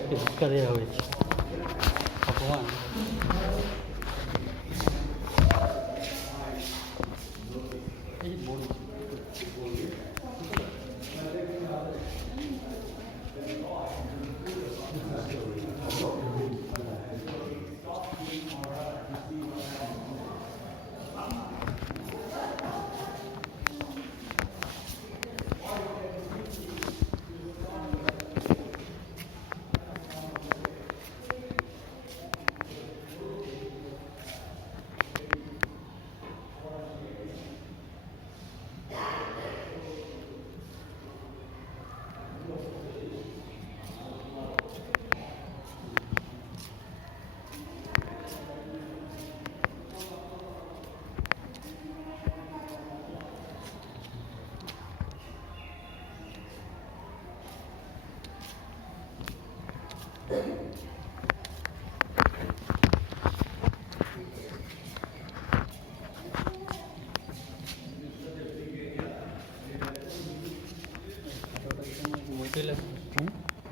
একটি ভিক্ষা দেওয়া হয়েছে। ভগবান এই বলছি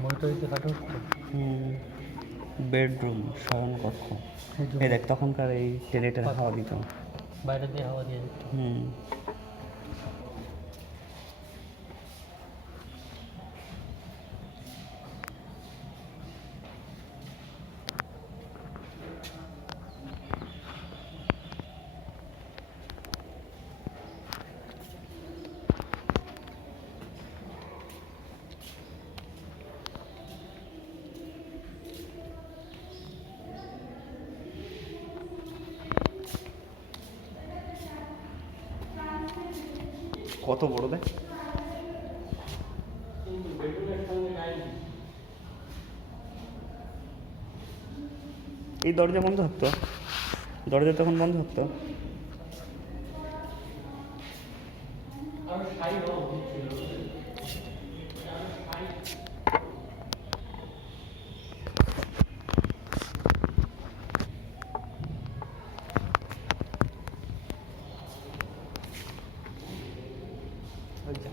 মনিটরিতে কাটা উঠতো। বেডরুম শয়ন কক্ষ। এই দেখ তখনকার এই টেলেটের হাওয়া দিত, বাইরে দিয়ে হাওয়া দিয়ে যেত। কত বড় দেখ। এই দরজা বন্ধ থাকতো, দরজা তখন বন্ধ থাকতো।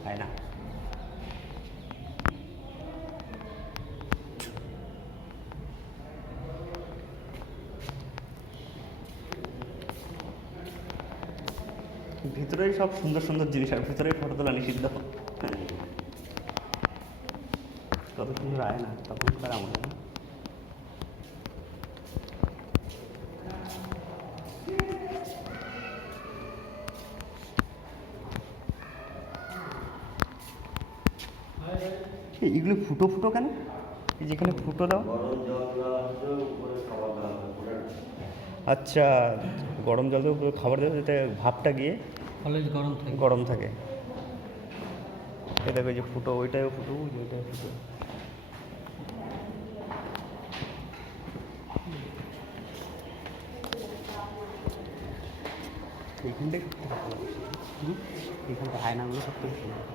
যায় না। ভিতরেই সব সুন্দর সুন্দর জিনিস, আর ভিতরেই ফটো তোলা নিষিদ্ধ। কত সুন্দর আয় না তখনকার আমলে। এগুলো ফুটো ফুটো কেন? এই যেখানে ফুটো দাও। আচ্ছা, গরম জল দিয়ে উপরে খাবার দেবে যাতে ভাপটা গিয়ে কলেজ গরম থাকে। গরম থাকে। এই দেখো যে ফুটো, ওইটাও ফুটো, ওইটাও ফুটো। এইখানটাই সব থেকে ভালো, এইখানটা আয়নাগুলো সব থেকে সুন্দর।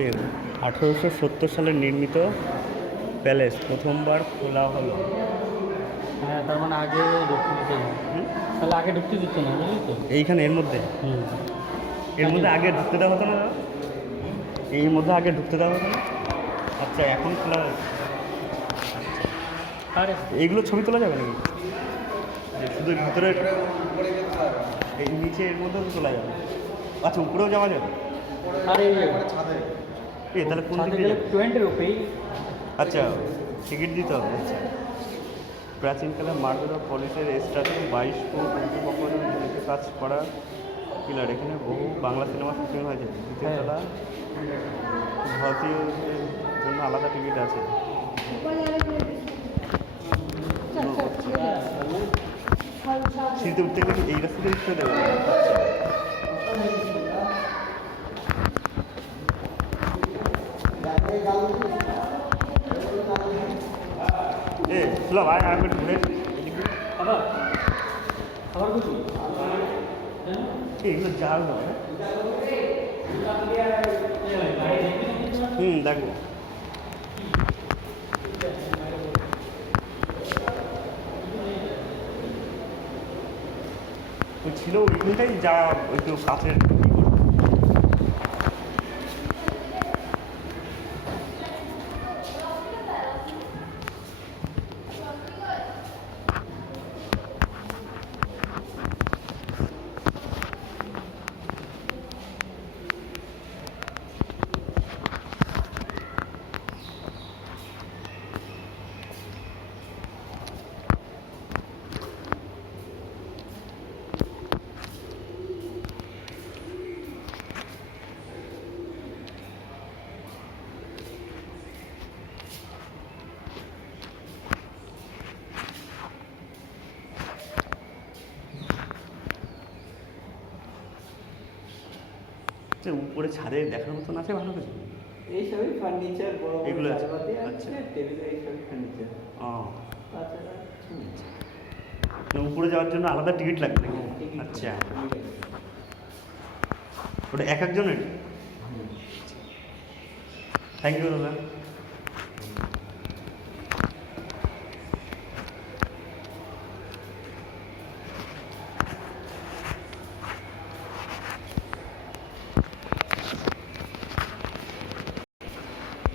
এই 1870 সালে নির্মিত প্যালেস প্রথমবার খোলা হলো। হ্যাঁ, তার মানে আগে ঢুকতে দিত না। তাহলে আগে ঢুকতে দিত না, বুঝলি তো? এইখানে এর মধ্যে আগে ঢুকতে দেওয়া হতো না? এর মধ্যে আগে ঢুকতে দেওয়া হতো না? আচ্ছা, এখন খোলা হয়েছে। আরে এইগুলো ছবি তোলা যাবে নাকি? শুধু ভিতরে এই নিচে এর মধ্যেও তো তোলা যাবে। আচ্ছা, উপরেও যাওয়া যাবে? আরে তাহলে কোন দিকে যাবে? 20 রুপি। আচ্ছা, টিকিট দিতে হবে। আচ্ছা, প্রাচীনকালে মার্বেল পলিশের স্ট্যাচু 22 ফুট উঁচু কখনো কাজ করা পিলার। এখানে বহু বাংলা সিনেমা শুটিং হয়েছে। দ্বিতীয় তলা ভারতীয়দের জন্য আলাদা টিকিট আছে। সিঁড়িতে উঠতে গেলে এই রাস্তাতে উঠতে দেবে। ভাই আমি একটু ঘুরে আবার আবার এগুলো জাল নয়। দেখো ওই ছিল ওইখানটাই যা একটু কাছের উপরে ছাদে দেখার মতন আছে ভালো কিছু। এইসবই ফার্নিচার বড় বড় এগুলো আছে? চালবাতি আচ্ছা। আছে, টেবিল এইসবই ফার্নিচার। ও তাছাড়া কিছু নেই। উপরে যাওয়ার জন্য আলাদা টিকিট লাগবে নাকি? টিকিট আচ্ছা, টিকিট আছে। ওটা এক একজনের। থ্যাংক ইউ দাদা।